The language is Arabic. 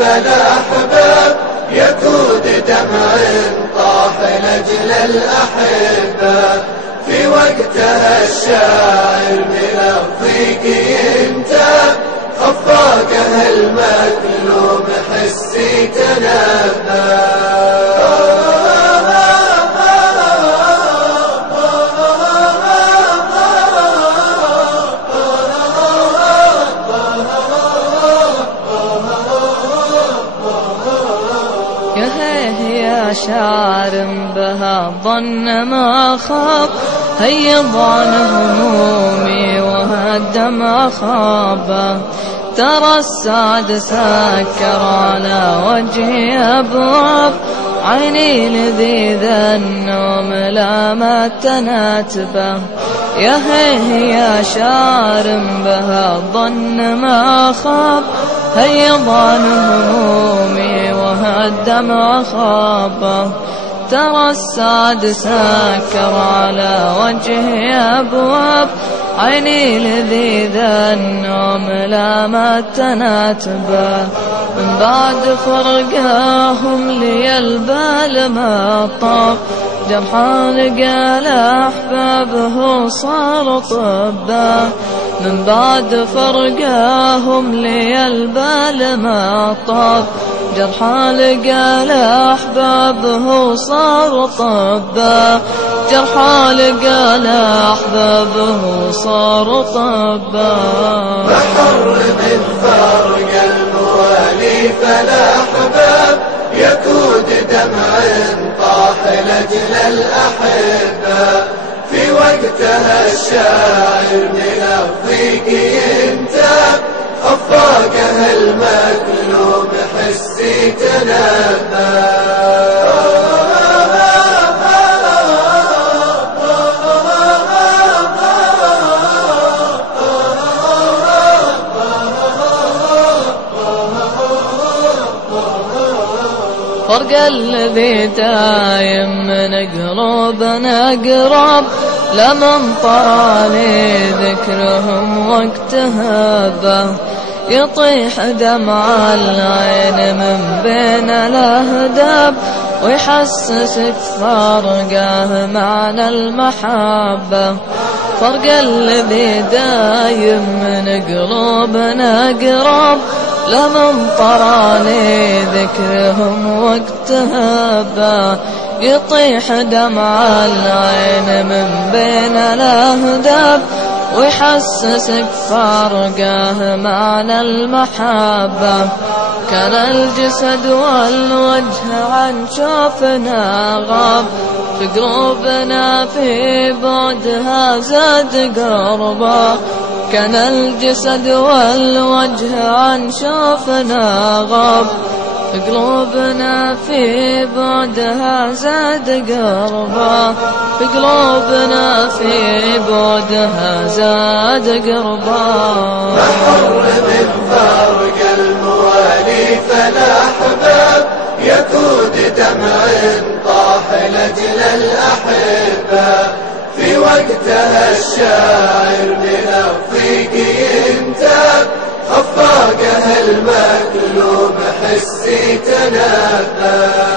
فالأحباب يكود دمع طاح لأجل الأحبة. في وقتها الشاعر من الضيق ينتاب، خفاقه المكلوم حسي تنبه. يا شعر بها الظن ما خاب، هيض عن همومي وهالدمع خاب. ترى السعد سكر على وجهي أبواب، عيني لذيذ النوم لامت تناتبه. يا هيه يا شعر بها الظن ما خاب، هيض عن همومي وهالدمع خاب. ترى السعد سكر على وجهي أبواب، عيني لذيذ النوم لامت تناتبه. من بعد فرقاهم لي البال ما طاب، جرحان قال أحبابه صار طبا. من بعد فرقاهم لي البال ما طاب، جرحان قال أحبابه صار طبا. جرحان قال أحبابه صار طبا. بحر من فرق الموالي فالأحباب يكود دمع طاح لأجل الأحبة. في وقتها الشاعر من الضيق ينتاب، خفاقه المكلوم حسي تنبه. فرق الذي دايم من قلوبنا قراب، لمن طرى لي ذكرهم وقت هبه. يطيح دمع العين من بين الأهداب، ويحسسك فرقه معنى المحبة. فرق الذي دايم من قلوبنا قراب، لمن طرى لي ذكرهم وقت هبه. يطيح دمع العين من بين الأهداب، ويحسسك فرقه معنى المحبة. كان الجسد والوجه عن شوفنا غاب، في قلوبنا في بعدها زاد قربا. كان الجسد والوجه عن شوفنا غاب، في قلوبنا في بعدها زاد قربا. في قلوبنا في بعدها زاد قربا. بحر من فرق الموالي فالأحباب يكود دمع طاح لأجل الأحبة. في وقتها الشاعر من الضيق ينتاب، خفاقه المكلوم حسي تنبه.